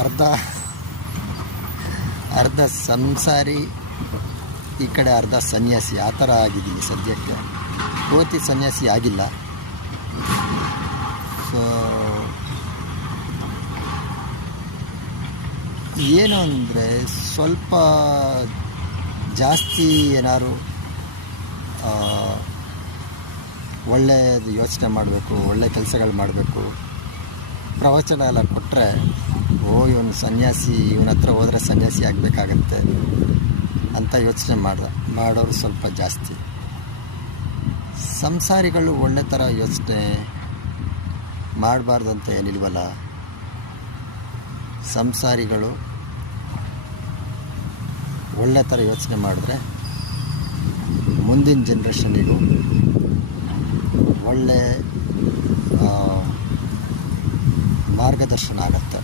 ಅರ್ಧ ಅರ್ಧ ಸಂಸಾರಿ, ಈ ಕಡೆ ಅರ್ಧ ಸನ್ಯಾಸಿ, ಆ ಥರ ಆಗಿದ್ದೀನಿ ಸದ್ಯಕ್ಕೆ. ಪೂರ್ತಿ ಸನ್ಯಾಸಿ ಆಗಿಲ್ಲ. ಸೊ ಏನು ಅಂದರೆ ಸ್ವಲ್ಪ ಜಾಸ್ತಿ ಏನಾದ್ರು ಒಳ್ಳೆಯದು ಯೋಚನೆ ಮಾಡಬೇಕು, ಒಳ್ಳೆ ಕೆಲಸಗಳು ಮಾಡಬೇಕು, ಪ್ರವಚನ ಎಲ್ಲ ಕೊಟ್ಟರೆ ಇವನು ಸನ್ಯಾಸಿ, ಇವನ ಹತ್ರ ಹೋದರೆ ಸನ್ಯಾಸಿ ಆಗಬೇಕಾಗತ್ತೆ ಅಂತ ಯೋಚನೆ ಮಾಡೋರು ಸ್ವಲ್ಪ ಜಾಸ್ತಿ. ಸಂಸಾರಿಗಳು ಒಳ್ಳೆ ಥರ ಯೋಚನೆ ಮಾಡಬಾರ್ದು ಅಂತ ಏನಿಲ್ವಲ್ಲ. ಸಂಸಾರಿಗಳು ಒಳ್ಳೆ ಥರ ಯೋಚನೆ ಮಾಡಿದ್ರೆ ಮುಂದಿನ ಜನ್ರೇಷನಿಗೂ ಒಳ್ಳೆ ಮಾರ್ಗದರ್ಶನ ಆಗತ್ತೆ.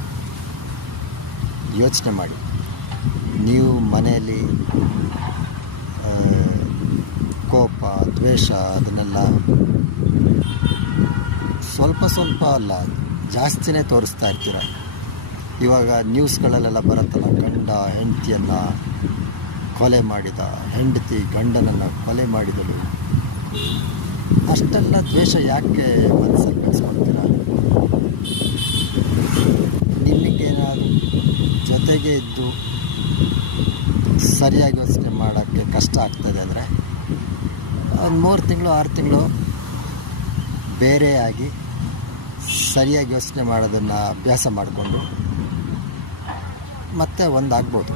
ಯೋಚನೆ ಮಾಡಿ, ನೀವು ಮನೆಯಲ್ಲಿ ಕೋಪ, ದ್ವೇಷ ಅದನ್ನೆಲ್ಲ ಸ್ವಲ್ಪ ಅಲ್ಲ, ಜಾಸ್ತಿನೇ ತೋರಿಸ್ತಾ ಇರ್ತೀರ. ಇವಾಗ ನ್ಯೂಸ್ಗಳಲ್ಲೆಲ್ಲ ಬರುತ್ತಲ್ಲ, ಗಂಡ ಹೆಂಡತಿಯನ್ನು ಕೊಲೆ ಮಾಡಿದ, ಹೆಂಡತಿ ಗಂಡನನ್ನು ಕೊಲೆ ಮಾಡಿದಳು. ಅಷ್ಟೆಲ್ಲ ದ್ವೇಷ ಯಾಕೆ ಮನಸ್ಸಲ್ಲಿ ಬೆಳೆಸ್ಕೊಳ್ತೀರ? ನಿಮಗೇನಾದರೂ ಜೊತೆಗೆ ಇದ್ದು ಸರಿಯಾಗಿ ಯೋಚನೆ ಮಾಡೋಕ್ಕೆ ಕಷ್ಟ ಆಗ್ತದೆ ಅಂದರೆ ಒಂದು 3 ತಿಂಗಳು 6 ತಿಂಗಳು ಬೇರೆಯಾಗಿ ಸರಿಯಾಗಿ ಯೋಚನೆ ಮಾಡೋದನ್ನು ಅಭ್ಯಾಸ ಮಾಡಿಕೊಂಡು ಮತ್ತೆ ಒಂದಾಗ್ಬೋದು.